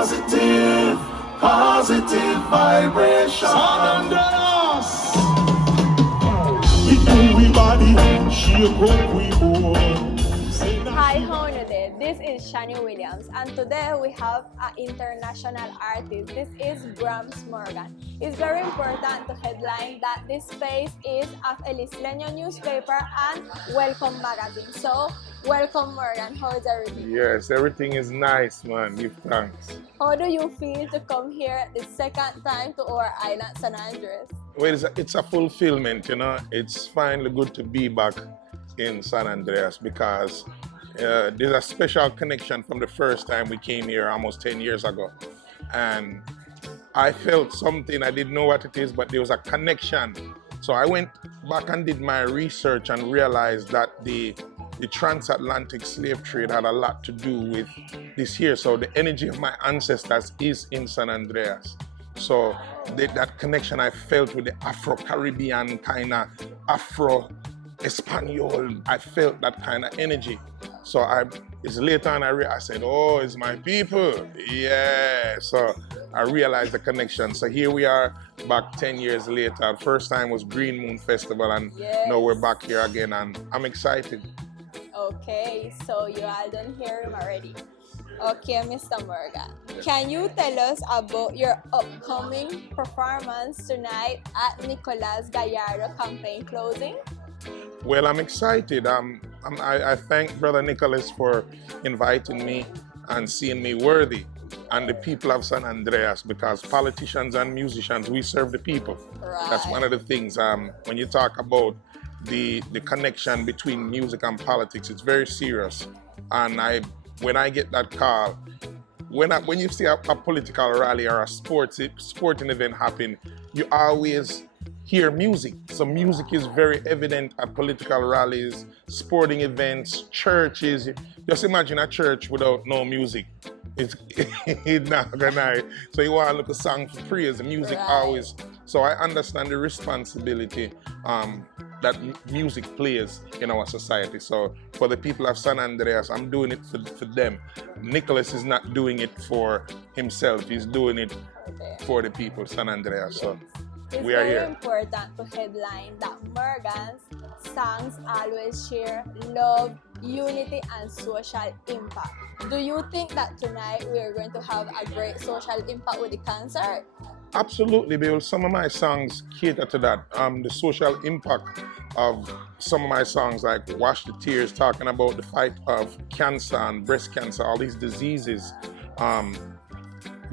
Positive, positive vibration. San Andrés. We do we body, shake up we go. Hi, how are you today? This is Shani Williams, and today we have an international artist. This is Gramps Morgan. It's very important to headline that this space is of El Isleño newspaper and Welcome magazine. So, welcome Morgan. How is everything? Yes, everything is nice, man. Give thanks. How do you feel to come here the second time to our island, San Andrés? Well, it's a fulfillment, you know. It's finally good to be back in San Andrés because there's a special connection from the first time we came here almost 10 years ago. And I felt something, I didn't know what it is, but there was a connection. So I went back and did my research and realized that the transatlantic slave trade had a lot to do with this here. So the energy of my ancestors is in San Andrés. So that connection I felt with the Afro-Caribbean kind of Afro-Espanol, I felt that kind of energy. So it's later on I said, oh, it's my people. Yeah. So I realized the connection. So here we are back 10 years later. First time was Green Moon Festival, and now we're back here again, and I'm excited. Okay, so you all done hear him already. Okay, Mr. Morgan, can you tell us about your upcoming performance tonight at Nicolas Gallardo campaign closing? Well, I'm excited. I thank Brother Nicholas for inviting me and seeing me worthy, and the people of San Andrés, because politicians and musicians, we serve the people. Right. That's one of the things. When you talk about the connection between music and politics, it's very serious. And when I get that call, when you see a political rally or a sporting event happen, you always hear music. So music is very evident at political rallies, sporting events, churches. Just imagine a church without no music. It's not gonna. So you want to look a song for praise, the music always. So I understand the responsibility that music plays in our society. So for the people of San Andrés, I'm doing it for them. Nicholas is not doing it for himself. He's doing it for the people, San Andrés. So we are here. It's very important to headline that Morgan's songs always share love, unity, and social impact. Do you think that tonight we are going to have a great social impact with the concert? Absolutely, because some of my songs cater to that. The social impact of some of my songs, like Wash the Tears, talking about the fight of cancer and breast cancer, all these diseases,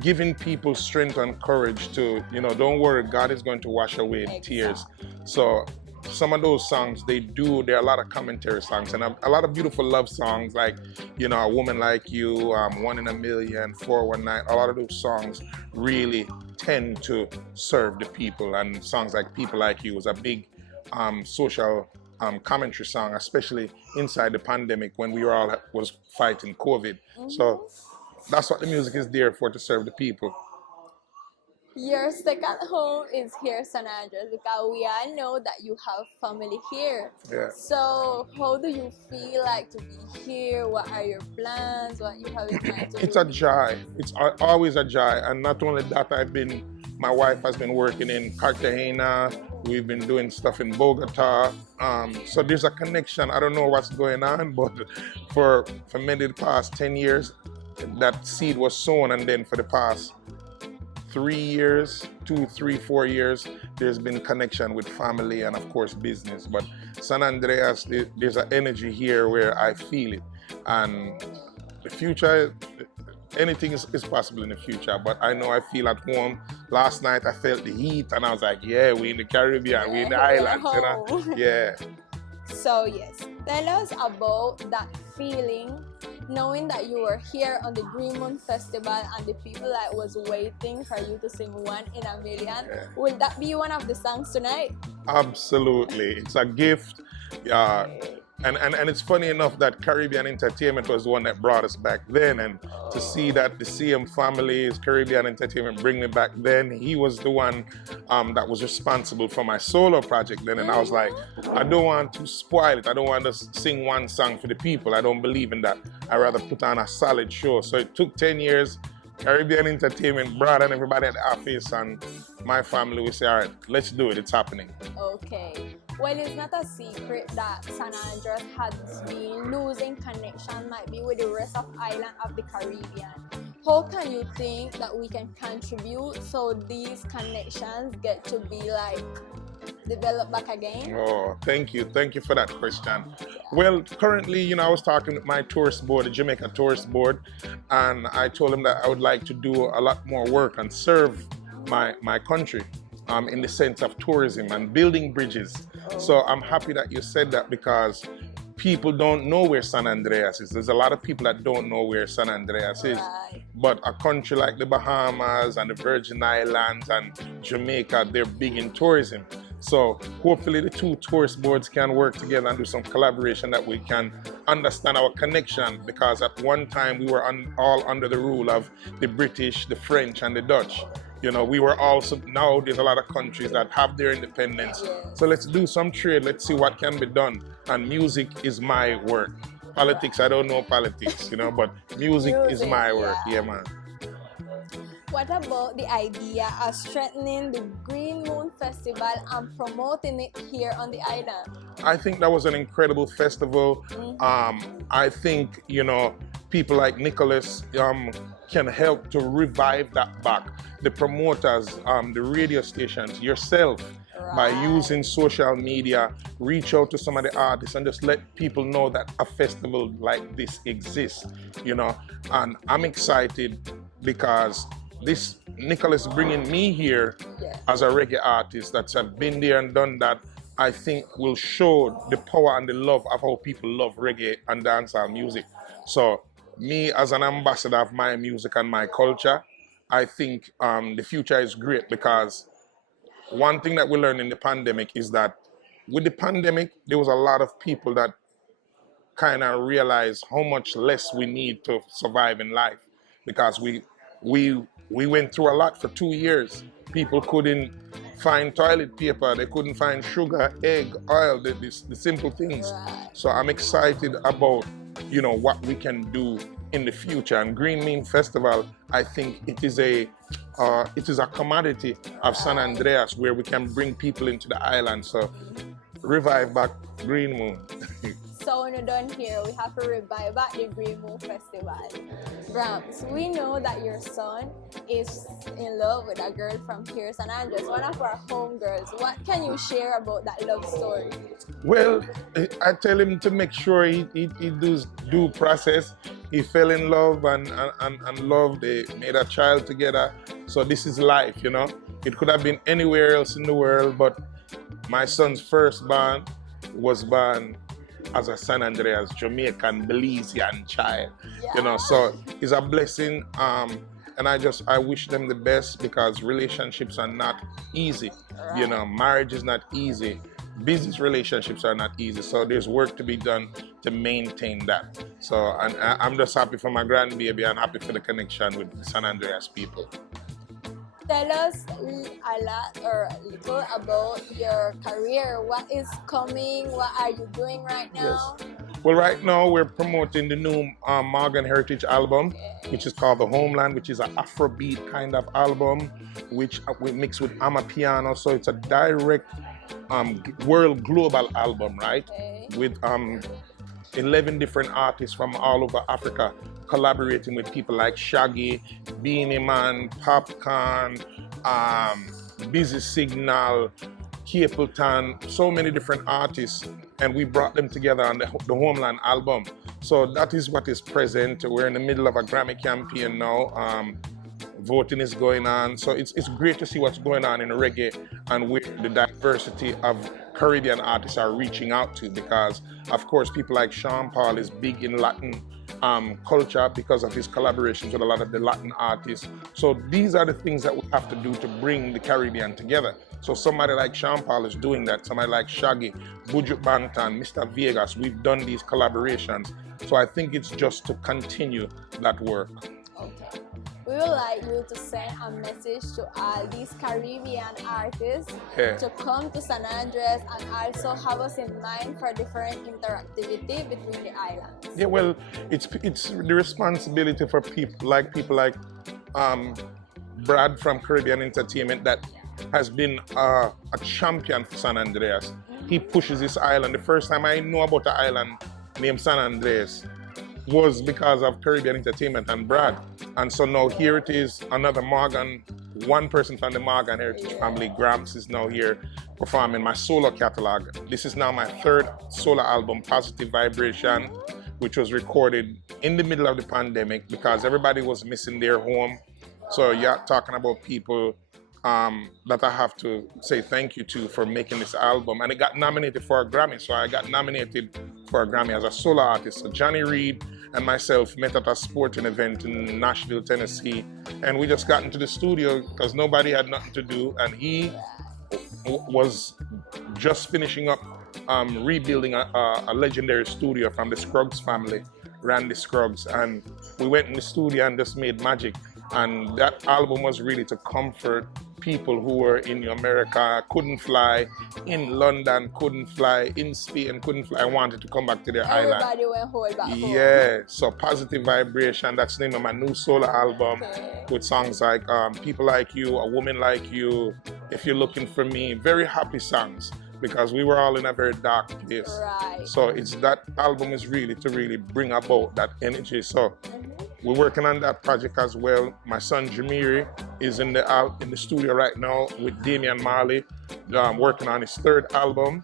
giving people strength and courage to, don't worry, God is going to wash away the tears. So some of those songs, there are a lot of commentary songs and a lot of beautiful love songs, like, A Woman Like You, 1 in a Million, 419. A lot of those songs really tend to serve the people, and songs like People Like You was a big social commentary song, especially inside the pandemic when we were all was fighting COVID. So that's what the music is there for, to serve the people. Your second home is here, San Andrés, because we all know that you have family here. Yeah. So how do you feel like to be here? What are your plans? What you have in mind to It's do? a joy. It's always a joy. And not only that, my wife has been working in Cartagena. We've been doing stuff in Bogota. So there's a connection. I don't know what's going on, but for maybe the past 10 years, that seed was sown, and then for the past 3 years, 2, 3, 4 years, there's been connection with family and of course business. But San Andrés, there's an energy here where I feel it. And the future, anything is possible in the future, but I know I feel at home. Last night I felt the heat and I was like, yeah, we in the Caribbean, we in the islands, Yeah. So yes, tell us about that feeling, knowing that you were here on the Green Moon Festival and the people that was waiting for you to sing 1 in a Million. Yeah. Will that be one of the songs tonight? Absolutely, it's a gift. And it's funny enough that Caribbean Entertainment was the one that brought us back then, and to see that the CM family's Caribbean Entertainment bring me back then, he was the one that was responsible for my solo project then, and I was like, I don't want to spoil it. I don't want to sing one song for the people. I don't believe in that. I rather put on a solid show. So it took 10 years Caribbean entertainment, Brad and everybody at the office and my family, we say, all right, let's do it, it's happening. Okay. Well, it's not a secret that San Andrés has been losing connection, might be with the rest of island of the Caribbean. How can you think that we can contribute so these connections get to be like developed back again? Oh, thank you for that question. Well, currently, you know, I was talking with my tourist board, the Jamaica tourist board, and I told them that I would like to do a lot more work and serve my country in the sense of tourism and building bridges. So I'm happy that you said that, because people don't know where San Andrés is. There's a lot of people that don't know where San Andrés is. Right. But a country like the Bahamas and the Virgin Islands and Jamaica, they're big in tourism. So hopefully the two tourist boards can work together and do some collaboration that we can understand our connection, because at one time we were all under the rule of the British, the French and the Dutch. You know, we were also, now there's a lot of countries that have their independence. So let's do some trade, let's see what can be done. And music is my work. Politics, I don't know politics, you know, but music is my work, yeah man. What about the idea of strengthening the Green Moon Festival and promoting it here on the island? I think that was an incredible festival. I think, you know, people like Nicholas can help to revive that back. The promoters, the radio stations, yourself, by using social media, reach out to some of the artists and just let people know that a festival like this exists, you know. And I'm excited because this Nicholas bringing me here as a reggae artist that's been there and done that, I think will show the power and the love of how people love reggae and dancehall music. So me as an ambassador of my music and my culture, I think the future is great, because one thing that we learned in the pandemic is that with the pandemic, there was a lot of people that kind of realized how much less we need to survive in life, because we went through a lot for 2 years. People couldn't find toilet paper, they couldn't find sugar, egg, oil, the simple things. So I'm excited about, you know, what we can do in the future. And Green Moon Festival, I think it is a commodity of San Andrés where we can bring people into the island. So revive back Green Moon. So when we're done here, we have to revive back the Green Moon Festival. Gramps, we know that your son is in love with a girl from here, San Andrés, one of our home girls. What can you share about that love story? Well, I tell him to make sure he does due process. He fell in love and love. They made a child together. So this is life, you know. It could have been anywhere else in the world, but my son's firstborn was born as a San Andrés, Jamaican, Belizean child, you know, so it's a blessing. And I wish them the best, because relationships are not easy, you know, marriage is not easy, business relationships are not easy, so there's work to be done to maintain that. So and I'm just happy for my grandbaby and happy for the connection with the San Andrés people. Tell us a lot or a little about your career. What is coming? What are you doing right now? Yes. Well, right now we're promoting the new Morgan Heritage album, which is called The Homeland, which is an Afrobeat kind of album, which we mix with Amapiano. So it's a direct world global album, right? With 11 different artists from all over Africa, collaborating with people like Shaggy, Beanie Man, Popcorn, Busy Signal, Capleton, so many different artists, and we brought them together on the Homeland album. So that is what is present. We're in the middle of a Grammy campaign now. Voting is going on, so it's great to see what's going on in reggae and where the diversity of Caribbean artists are reaching out to, because of course people like Sean Paul is big in Latin culture because of his collaborations with a lot of the Latin artists. So these are the things that we have to do to bring the Caribbean together. So somebody like Sean Paul is doing that, somebody like Shaggy, Buju Banton, Mr. Vegas, we've done these collaborations. So I think it's just to continue that work. Okay. We would like you to send a message to all these Caribbean artists to come to San Andrés and also have us in mind for different interactivity between the islands. Yeah, well, it's the responsibility for people like Brad from Caribbean Entertainment that has been a champion for San Andreas. He pushes this island. The first time I know about an island named San Andrés was because of Caribbean Entertainment and Brad. And so now here it is, another Morgan, one person from the Morgan Heritage family, Gramps, is now here performing my solo catalog. This is now my third solo album, Positive Vibration, which was recorded in the middle of the pandemic because everybody was missing their home. So you're talking about people that I have to say thank you to for making this album. And it got nominated for a Grammy. So I got nominated for a Grammy as a solo artist. So Johnny Reed and myself met at a sporting event in Nashville, Tennessee. And we just got into the studio because nobody had nothing to do. And he was just finishing up rebuilding a legendary studio from the Scruggs family, Randy Scruggs. And we went in the studio and just made magic. And that album was really to comfort people who were in America, couldn't fly, in London, couldn't fly, in Spain, couldn't fly, wanted to come back to their island. Everybody went whole back home. Yeah, so Positive Vibration, that's the name of my new solo album with songs like People Like You, A Woman Like You, If You're Looking For Me, very happy songs because we were all in a very dark place. Right. So it's that album is really to really bring about that energy. So we're working on that project as well. My son Jamiri is in the studio right now with Damian Marley, working on his third album.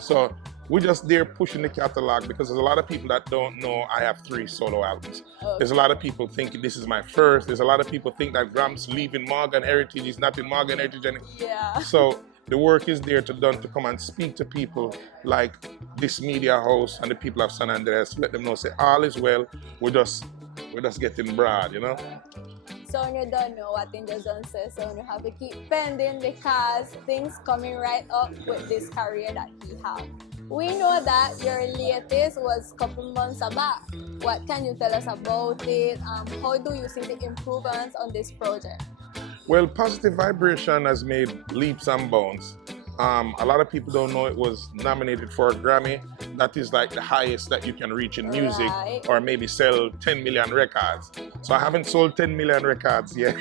So we're just there pushing the catalog because there's a lot of people that don't know I have 3 solo albums. There's a lot of people thinking this is my first. There's a lot of people think that Gramps leaving Morgan Heritage is not in Morgan Heritage anymore. Yeah. So the work is there to come and speak to people like this media house and the people of San Andrés, let them know, say all is well. We're just getting broad, you know? So when you don't know what thing just done say, so you have to keep pending because things coming right up with this career that he have. We know that your latest was a couple months back. What can you tell us about it? How do you see the improvements on this project? Well, Positive Vibration has made leaps and bounds. A lot of people don't know it was nominated for a Grammy. That is like the highest that you can reach in music, or maybe sell 10 million records. So I haven't sold 10 million records yet.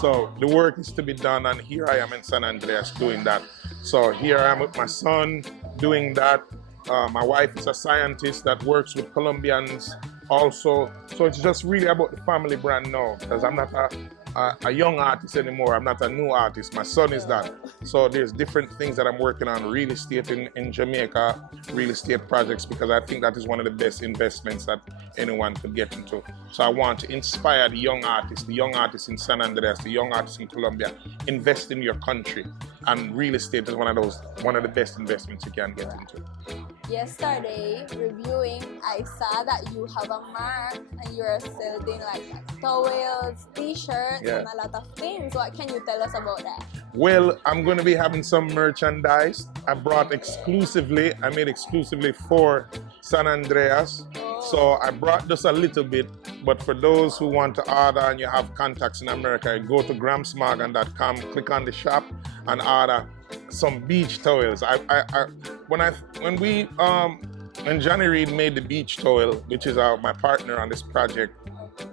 So the work is to be done, and here I am in San Andrés doing that. So here I am with my son doing that. My wife is a scientist that works with Colombians also. So it's just really about the family brand now, because I'm not a young artist anymore. I'm not a new artist. My son is that. So there's different things that I'm working on. Real estate in Jamaica, real estate projects, because I think that is one of the best investments that anyone could get into. So I want to inspire the young artists in San Andrés, the young artists in Colombia. Invest in your country. And real estate is one of the best investments you can get into. Yesterday, reviewing, I saw that you have a mark and you're selling like towels, t-shirts, and a lot of things. What can you tell us about that? Well, I'm going to be having some merchandise. I made exclusively for San Andreas. So I brought just a little bit, but for those who want to order and you have contacts in America, go to grampsmorgan.com, click on the shop and order some beach towels. When Johnny Reed made the beach towel, which is my partner on this project,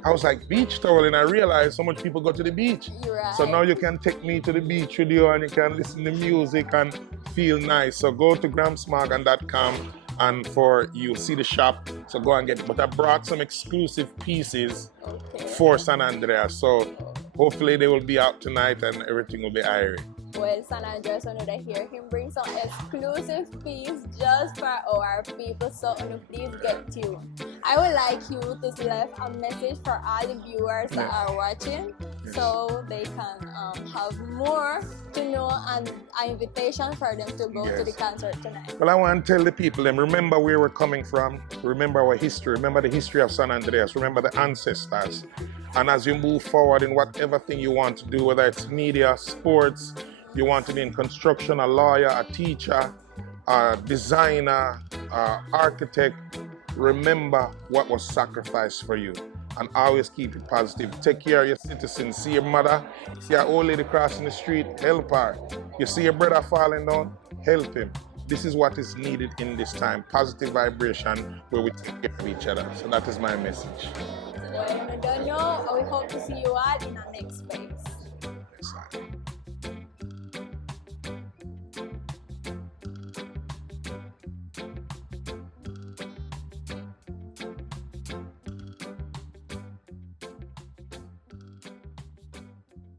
I was like, beach towel, and I realized so much people go to the beach. Right. So now you can take me to the beach with you and you can listen to music and feel nice. So go to grampsmorgan.com and you'll see the shop, so go and get it. But I brought some exclusive pieces for San Andreas, so hopefully they will be out tonight and everything will be airy. Well, San Andrés, when they hear him bring some exclusive piece just for our people, so please get tuned. I would like you to leave a message for all the viewers that are watching, so they can have more to know and an invitation for them to go to the concert tonight. Well, I want to tell the people, remember where we're coming from, remember our history, remember the history of San Andrés, remember the ancestors. And as you move forward in whatever thing you want to do, whether it's media, sports, you want to be in construction, a lawyer, a teacher, a designer, architect, remember what was sacrificed for you and always keep it positive. Take care of your citizens. See your mother, see an old lady crossing the street, help her. You see your brother falling down, help him. This is what is needed in this time. Positive vibration where we take care of each other. So that is my message. Well, if you don't know, we hope to see you all in our next page.